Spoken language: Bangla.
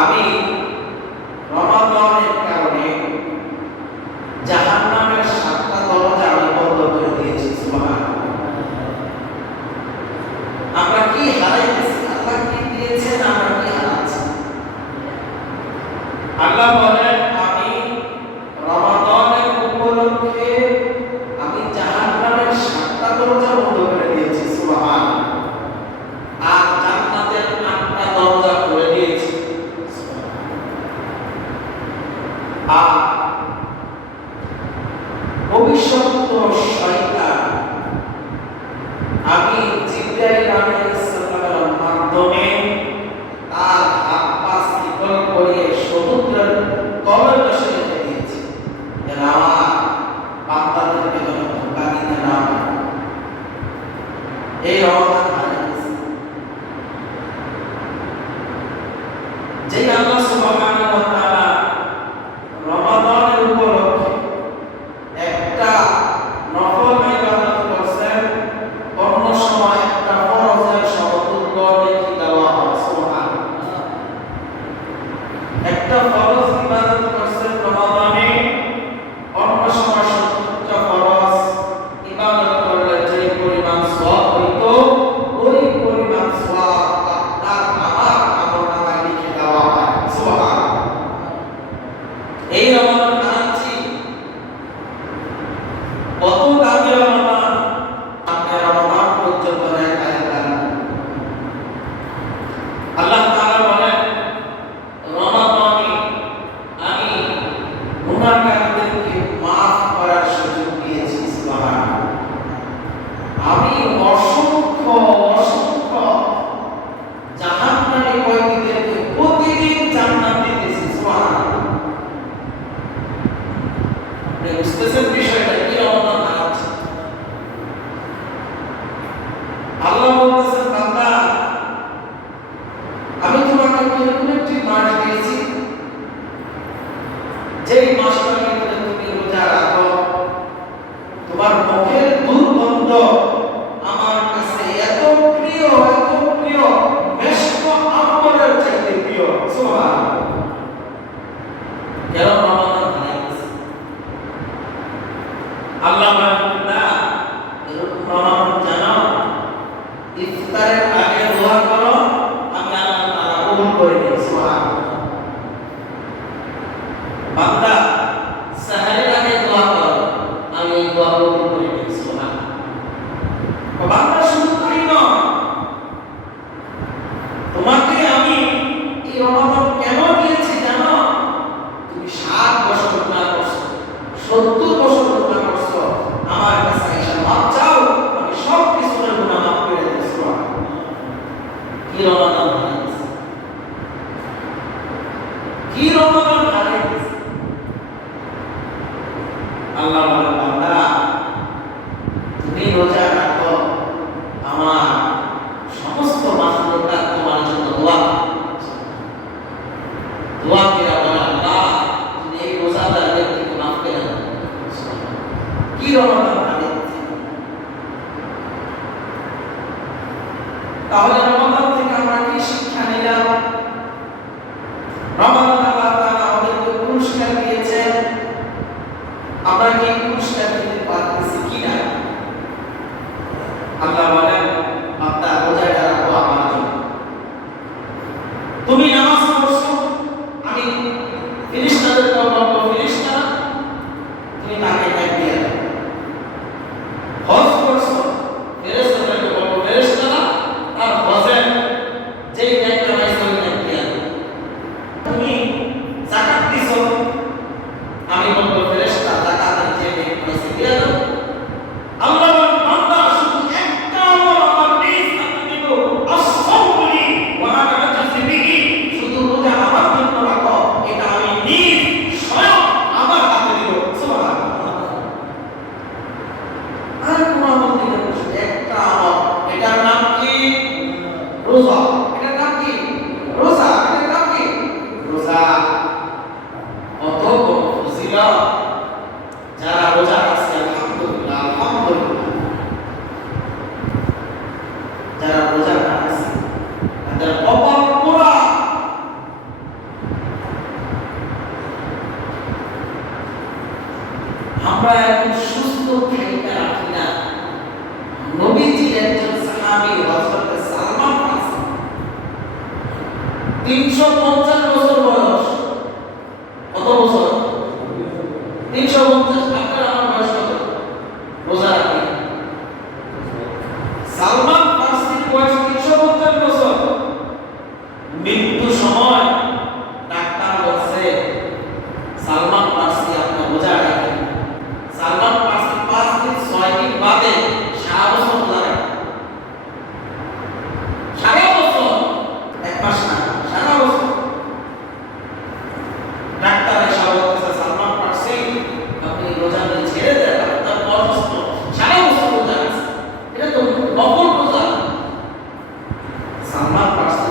আমি রমাদানের কারণে জাহান্নামের 7টা দরজা আমি বন্ধ করে দিয়েছি। সুবহানাল্লাহ। আমরা কি হারাইতেছি? আল্লাহ কি দিয়েছেন, আমরা কি হারাচ্ছি? আল্লাহ বলেন, আমি রমাদানের উপলক্ষে আমি জাহান্নামের 7টা দরজা বন্ধ করে দিয়েছি। সুবহানাল্লাহ। আর জান্নাতের 8টা দরজা করে দিয়েছি। আর ভবিষ্যৎ শয়তান আমি জিবরাইল আলাইহিস সালামের মাধ্যমে তার হাত পা শিকল করিয়ে সমুদ্রের তলে বসে রেখে দিয়েছি, যেন আমার বান্দাদেরকে যেন ধোঁকা দিতে না পারে। এই রমাদান হারিয়েছে যে আল্লাহ সুবহানাহু ওয়া তাআলা রমাদানের উপলক্ষে একটা নফল ইবাদত করছেন, অন্য সময় একটা ফরজের সমতুল্য নেকি দেওয়া হয়। সুবহানাল্লাহ। একটা ফরজ ইবাদত করছেন রমাদানে, অন্য সময় 70টা ফরজ ইবাদত করলে যে পরিমাণ সওয়াব হইতো, ওই পরিমাণ সওয়াব আপনার আমার আমলনামায় লিখে দেওয়া হয়। সুবহানাল্লাহ। এই রমাদান হারাচ্ছি, কত দামি রমাদান, আপনি রমাদান পর্যন্ত রেখায় দেন। আল্লাহ তাআলা বলেন, রমাদানে আমি গুনাহগারদেরকে মাফ করার সুযোগ দিয়েছি। সুবহানাল্লাহ। আমি অসংখ্য জাহান্নামী কয়েদিদেরকে প্রতিদিন জান্নাত দিতেছি। সুবহানাল্লাহ। আপনি বুঝতেছেন বিষয়টা কি? রমাদান হারাচ্ছে। আল্লাহ বলতেছেন, বান্দা আমি তোমাকে এরকম একটি মাস দিয়েছি, যেই মাসটার ভিতরে তুমি রোজা রাখো, তোমার মুখের দুর্গন্ধ আমার কাছে এত প্রিয়, মেশক আম্বরের চাইতে প্রিয়। সুবহানাল্লাহ। কেন রমাদান হারাইছে? আল্লাহ বান্দা এরকম রমাদান জানো, ইফতারের আগে দোয়া করো, আমি আল্লাহ তাআলা কবুল করে নিই। সুবহানাল্লাহ। বান্দা সাহরের আগে দোয়া করো, আমি এই দোয়া কবুল করে নিই। সুবহানাল্লাহ। বান্দা শুধু তাই নয়, তোমাকে আমি এই রমাদান কেন দিয়েছি জানো? তুমি 7 বছর গুনাহ করছো, 70 বছর গুনাহ করছো, আমার কাছে এসে মাপ চাও, আমি সব কিছুর গুনাহ মাফ করে দেব। সুবহানাল্লাহ। কি রমাদান হারাইছে, কি রমাদান হারাইছে। আল্লাহ বলেন, বান্দা তুমি রোজা রাখো, আমার সমস্ত মাখলুকাত তোমার জন্য দোয়া করে বলে, আল্লাহ তুমি এই রোজাদারদেরকে মাফ করে দাও। কি রমাদান হারাইছে। তাহলে রমাদান থেকে আমরা কি শিক্ষা নিলাম? রমাদান আল্লাহ তাআলা আমাদেরকে পুরস্কার দিয়েছেন, আমরা কি পুরস্কার দিতে পারতেছি কিনা? আল্লাহ বলেন, বান্দা রোজাটা রাখো আমার জন্য। তুমি নামাজ পড়ছো, আমি ফেরেশতাদেরকে বলবো, ফেরেশতারা তুমি তাকে ডাক দিয়ে দাও। হজ করছো, ফেরেশতাদেরকে বলবো, ফেরেশতারা তার হজের যেই ডাকটা পাইছো ওই ডাক দিয়ে দাও। তুমি যাকাত দিছো, আমি বলবো, ফেরেশতা যাকাতের যে ডাক পাইছে দিয়ে দাও। আল্লাহ বলেন, বান্দা শুধু একটা আমল আমার নিজ হাতে দিব, আস-সাওমুলি ওয়া আনা আজজি বিহি, শুধু রোজা আমার জন্য রাখো, এটা আমি নিজ স্বয়ং আমার হাতে দিব। সুবহানাল্লাহ। আর কোন আমল দিতে বসে, একটা আমল, এটার নাম কি? রোজা। এটার নাম কি? রোজা। এটার নাম কি? রোজা। কত বড় ফজিলত! যারা রোজা রাখছে, আলহামদুলিল্লাহ, আলহামদুলিল্লাহ। যারা রোজা রাখছে তাদের কপাল পোড়া, 350 বছর বয়স। কত বছর? 350। আপনার আমার বয়স কত? রোজা রাখি। সালমান ফার্সির বয়স 350 বছর। মৃত্যু সময় ডাক্তার বলছে সালমান ফার্সি আপনি রোজা রাখেন। সালমান ফার্সি 5 দিন 6 দিন বাদে সারা বছর রোজা রাখেন। সারা বছর, এক মাস না, সারা বছর। ডাক্তার এসে বলতেছে সালমান ফার্সি আপনি রোজা নিয়ে ছেড়ে দেন, আপনার অসুস্থ, সারা বছর রোজা আছে, এটা তো নকল রোজা। সালমান ফার্সি